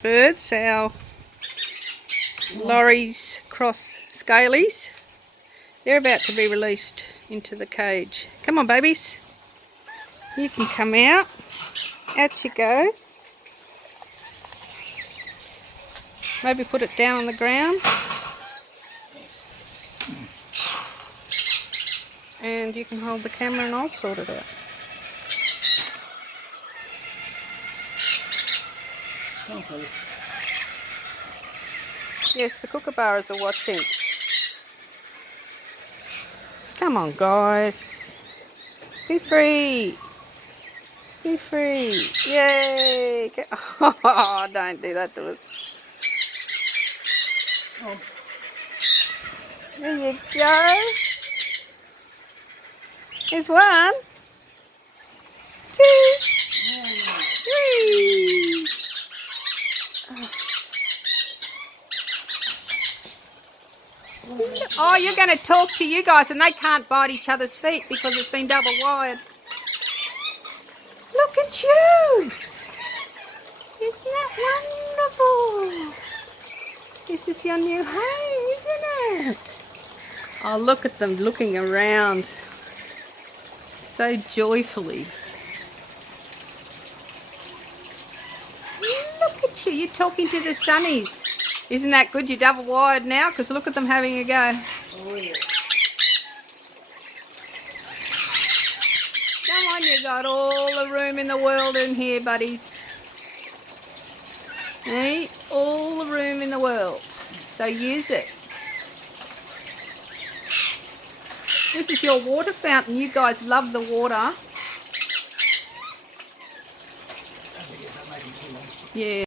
Birds, our lorries cross scalies. They're about to be released into the cage. Come on, babies. You can come out. Out you go. Maybe put it down on the ground. And you can hold the camera and I'll sort it out. Yes, the kookaburras are watching. Come on, guys. Be free. Be free. Yay. Oh, don't do that to us. There you go. There's one. Two. Three. Oh, you're going to talk to you guys and they can't bite each other's feet because it's been double wired. Look at you! Isn't that wonderful? This is your new home, isn't it? Oh, look at them looking around so joyfully. Look at you, you're talking to the sunnies. Isn't that good? You're double wired now because look at them having a go. Oh, yeah. Come on, you got all the room in the world in here, buddies. Hey, all the room in the world. So use it. This is your water fountain. You guys love the water. Yeah.